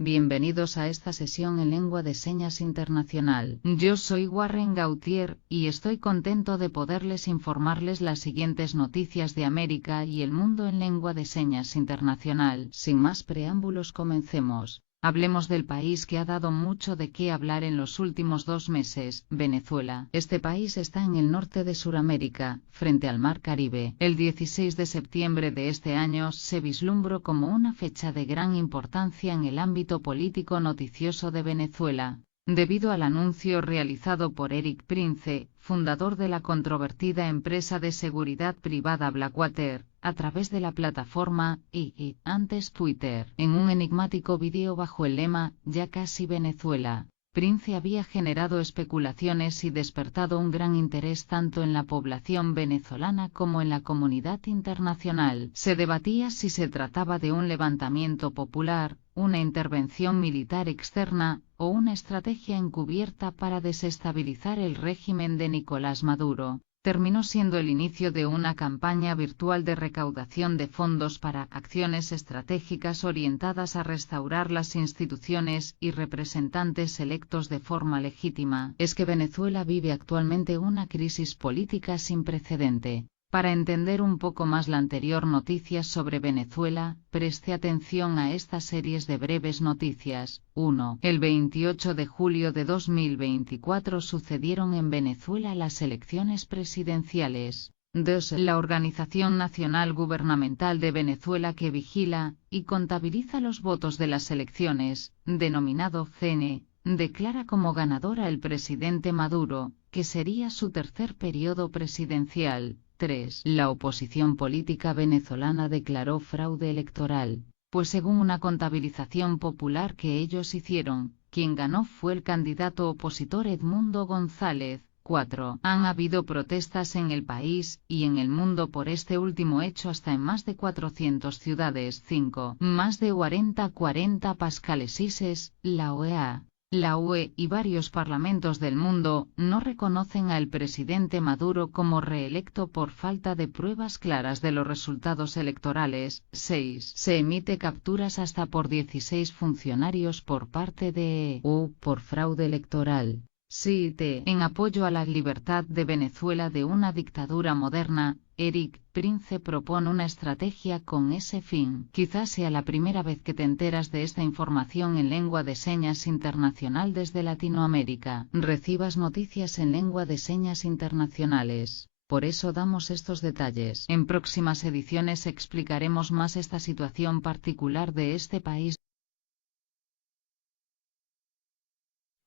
Bienvenidos a esta sesión en Lengua de Señas Internacional. Yo soy Warren Gautier, y estoy contento de poderles informarles las siguientes noticias de América y el mundo en lengua de señas internacional. Sin más preámbulos, comencemos. Hablemos del país que ha dado mucho de qué hablar en los últimos 2 meses, Venezuela. Este país está en el norte de Suramérica, frente al Mar Caribe. El 16 de septiembre de este año se vislumbró como una fecha de gran importancia en el ámbito político noticioso de Venezuela, debido al anuncio realizado por Eric Prince, fundador de la controvertida empresa de seguridad privada Blackwater, a través de la plataforma X, antes Twitter, en un enigmático vídeo bajo el lema "Ya casi Venezuela". Prince había generado especulaciones y despertado un gran interés tanto en la población venezolana como en la comunidad internacional. Se debatía si se trataba de un levantamiento popular, una intervención militar externa, o una estrategia encubierta para desestabilizar el régimen de Nicolás Maduro. Terminó siendo el inicio de una campaña virtual de recaudación de fondos para acciones estratégicas orientadas a restaurar las instituciones y representantes electos de forma legítima. Es que Venezuela vive actualmente una crisis política sin precedente. Para entender un poco más la anterior noticia sobre Venezuela, preste atención a estas series de breves noticias. 1. El 28 de julio de 2024 sucedieron en Venezuela las elecciones presidenciales. 2. La Organización Nacional Gubernamental de Venezuela que vigila y contabiliza los votos de las elecciones, denominado CNE, declara como ganadora al presidente Maduro, que sería su tercer periodo presidencial. 3. La oposición política venezolana declaró fraude electoral, pues según una contabilización popular que ellos hicieron, quien ganó fue el candidato opositor Edmundo González. 4. Han habido protestas en el país y en el mundo por este último hecho hasta en más de 400 ciudades. 5. Más de 40 países, la OEA, la UE y varios parlamentos del mundo no reconocen al presidente Maduro como reelecto por falta de pruebas claras de los resultados electorales. 6. Se emite capturas hasta por 16 funcionarios por parte de EU por fraude electoral. 7. En apoyo a la libertad de Venezuela de una dictadura moderna, Eric Prince propone una estrategia con ese fin. Quizás sea la primera vez que te enteras de esta información en lengua de señas internacional desde Latinoamérica. Recibas noticias en lengua de señas internacionales. Por eso damos estos detalles. En próximas ediciones explicaremos más esta situación particular de este país.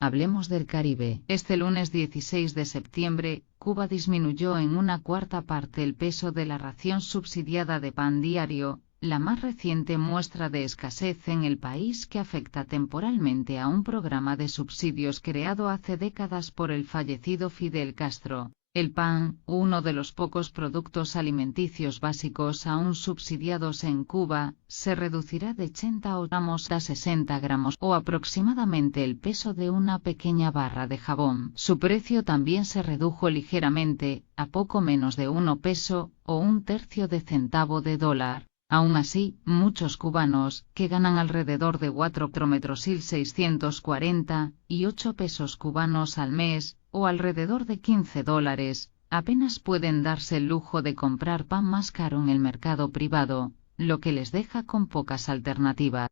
Hablemos del Caribe. Este lunes 16 de septiembre, Cuba disminuyó en una cuarta parte el peso de la ración subsidiada de pan diario, la más reciente muestra de escasez en el país que afecta temporalmente a un programa de subsidios creado hace décadas por el fallecido Fidel Castro. El pan, uno de los pocos productos alimenticios básicos aún subsidiados en Cuba, se reducirá de 80 gramos a 60 gramos o aproximadamente el peso de una pequeña barra de jabón. Su precio también se redujo ligeramente, a poco menos de 1 peso, o 1/3 de centavo de dólar. Aún así, muchos cubanos, que ganan alrededor de 4.648 pesos cubanos al mes, o alrededor de $15, apenas pueden darse el lujo de comprar pan más caro en el mercado privado, lo que les deja con pocas alternativas.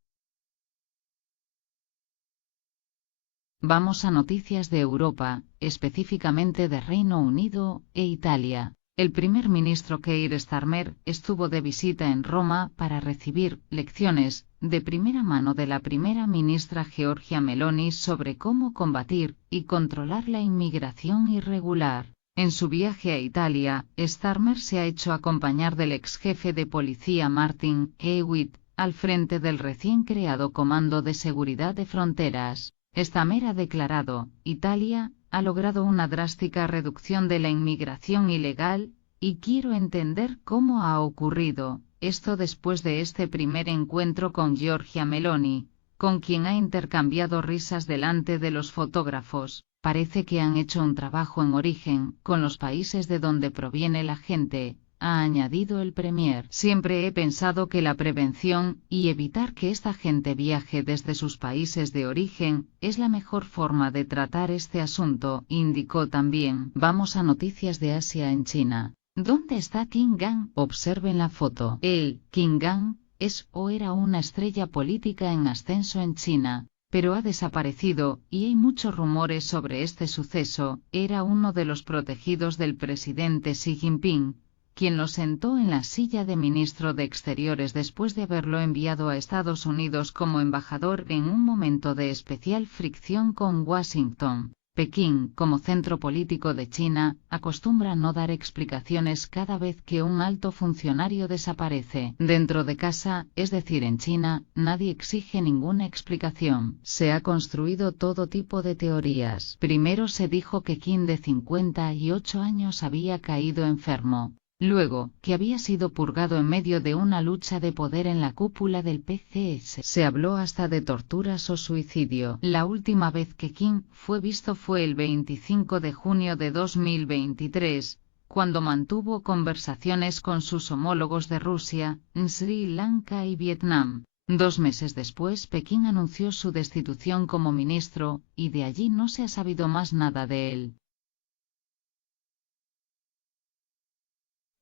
Vamos a noticias de Europa, específicamente de Reino Unido e Italia. El primer ministro Keir Starmer estuvo de visita en Roma para recibir lecciones de primera mano de la primera ministra Giorgia Meloni sobre cómo combatir y controlar la inmigración irregular. En su viaje a Italia, Starmer se ha hecho acompañar del ex jefe de policía Martin Hewitt, al frente del recién creado Comando de Seguridad de Fronteras. Starmer ha declarado: Italia ha logrado una drástica reducción de la inmigración ilegal, y quiero entender cómo ha ocurrido esto después de este primer encuentro con Giorgia Meloni, con quien ha intercambiado risas delante de los fotógrafos. Parece que han hecho un trabajo en origen con los países de donde proviene la gente, ha añadido el premier. Siempre he pensado que la prevención y evitar que esta gente viaje desde sus países de origen es la mejor forma de tratar este asunto, indicó también. Vamos a noticias de Asia en China. ¿Dónde está Qin Gang? Observen la foto. El Qin Gang es o era una estrella política en ascenso en China, pero ha desaparecido, y hay muchos rumores sobre este suceso. Era uno de los protegidos del presidente Xi Jinping, quien lo sentó en la silla de ministro de Exteriores después de haberlo enviado a Estados Unidos como embajador en un momento de especial fricción con Washington. Pekín, como centro político de China, acostumbra no dar explicaciones cada vez que un alto funcionario desaparece. Dentro de casa, es decir en China, nadie exige ninguna explicación. Se ha construido todo tipo de teorías. Primero se dijo que Qin de 58 años había caído enfermo. Luego, que había sido purgado en medio de una lucha de poder en la cúpula del PCS. Se habló hasta de torturas o suicidio. La última vez que Qin fue visto fue el 25 de junio de 2023, cuando mantuvo conversaciones con sus homólogos de Rusia, Sri Lanka y Vietnam. 2 meses después, Pekín anunció su destitución como ministro, y de allí no se ha sabido más nada de él.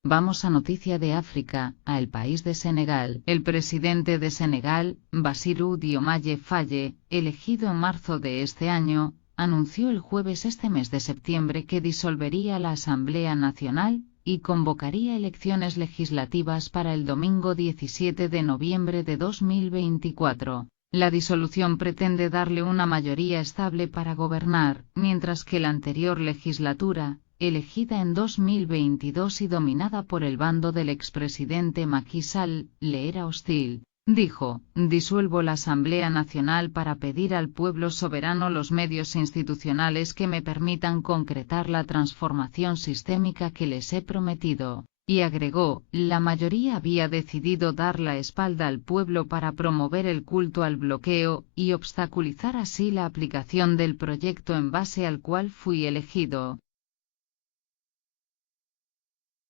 Vamos a noticia de África, a el país de Senegal. El presidente de Senegal, Bassirou Diomaye Faye, elegido en marzo de este año, anunció el jueves este mes de septiembre que disolvería la Asamblea Nacional y convocaría elecciones legislativas para el domingo 17 de noviembre de 2024. La disolución pretende darle una mayoría estable para gobernar, mientras que la anterior legislatura, elegida en 2022 y dominada por el bando del expresidente Macky Sall, le era hostil. Dijo: disuelvo la Asamblea Nacional para pedir al pueblo soberano los medios institucionales que me permitan concretar la transformación sistémica que les he prometido. Y agregó: la mayoría había decidido dar la espalda al pueblo para promover el culto al bloqueo y obstaculizar así la aplicación del proyecto en base al cual fui elegido.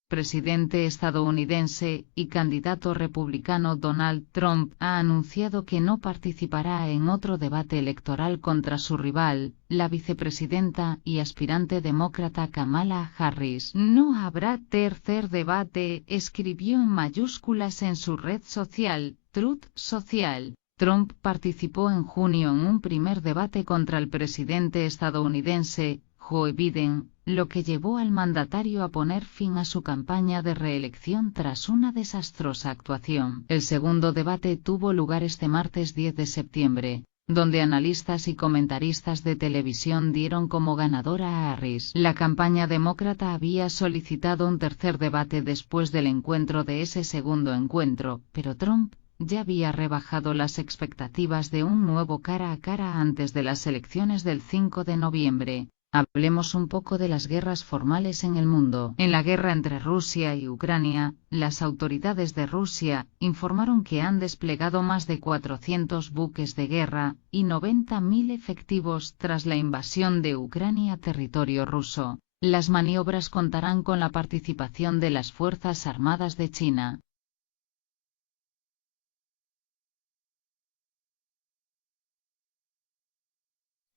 Presidente estadounidense y candidato republicano Donald Trump ha anunciado que no participará en otro debate electoral contra su rival, la vicepresidenta y aspirante demócrata Kamala Harris. No habrá tercer debate, escribió en mayúsculas en su red social, Truth Social. Trump participó en junio en un primer debate contra el presidente estadounidense, Joe Biden, lo que llevó al mandatario a poner fin a su campaña de reelección tras una desastrosa actuación. El segundo debate tuvo lugar este martes 10 de septiembre, donde analistas y comentaristas de televisión dieron como ganadora a Harris. La campaña demócrata había solicitado un tercer debate después del encuentro de ese segundo encuentro, pero Trump ya había rebajado las expectativas de un nuevo cara a cara antes de las elecciones del 5 de noviembre. Hablemos un poco de las guerras formales en el mundo. En la guerra entre Rusia y Ucrania, las autoridades de Rusia informaron que han desplegado más de 400 buques de guerra y 90.000 efectivos tras la invasión de Ucrania a territorio ruso. Las maniobras contarán con la participación de las Fuerzas Armadas de China.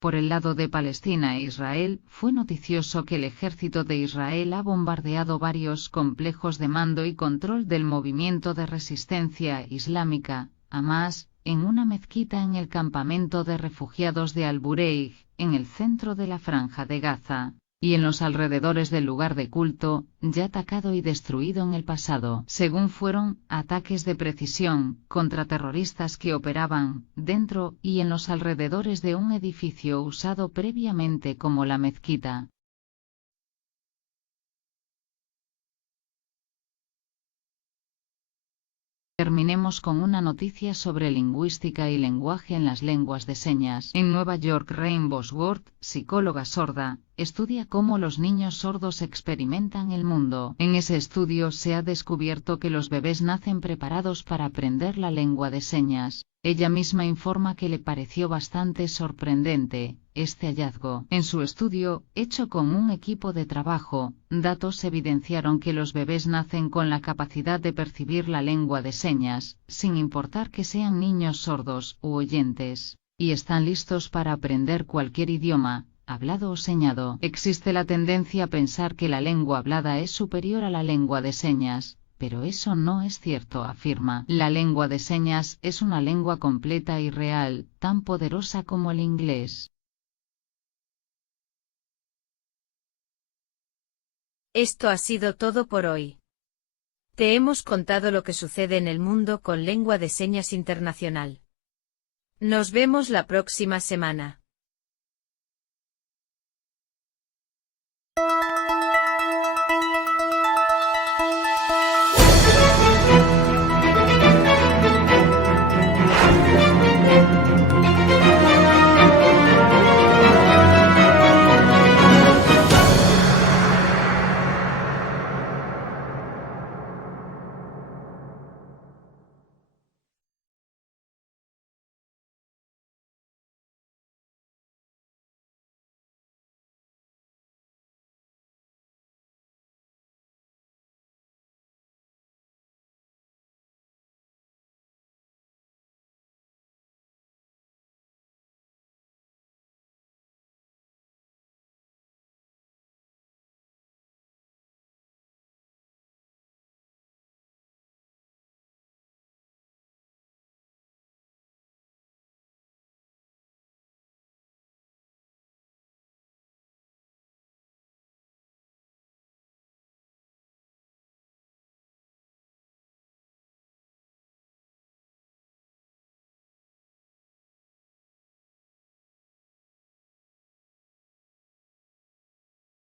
Por el lado de Palestina e Israel, fue noticioso que el ejército de Israel ha bombardeado varios complejos de mando y control del movimiento de resistencia islámica, Hamás, en una mezquita en el campamento de refugiados de Al-Bureij, en el centro de la Franja de Gaza, y en los alrededores del lugar de culto, ya atacado y destruido en el pasado. Según fueron ataques de precisión contra terroristas que operaban dentro y en los alrededores de un edificio usado previamente como la mezquita. Terminemos con una noticia sobre lingüística y lenguaje en las lenguas de señas. En Nueva York, Rainbow Sword, psicóloga sorda, estudia cómo los niños sordos experimentan el mundo. En ese estudio se ha descubierto que los bebés nacen preparados para aprender la lengua de señas. Ella misma informa que le pareció bastante sorprendente este hallazgo. En su estudio, hecho con un equipo de trabajo, datos evidenciaron que los bebés nacen con la capacidad de percibir la lengua de señas, sin importar que sean niños sordos u oyentes, y están listos para aprender cualquier idioma, hablado o señado. Existe la tendencia a pensar que la lengua hablada es superior a la lengua de señas, pero eso no es cierto, afirma. La lengua de señas es una lengua completa y real, tan poderosa como el inglés. Esto ha sido todo por hoy. Te hemos contado lo que sucede en el mundo con Lengua de Señas Internacional. Nos vemos la próxima semana.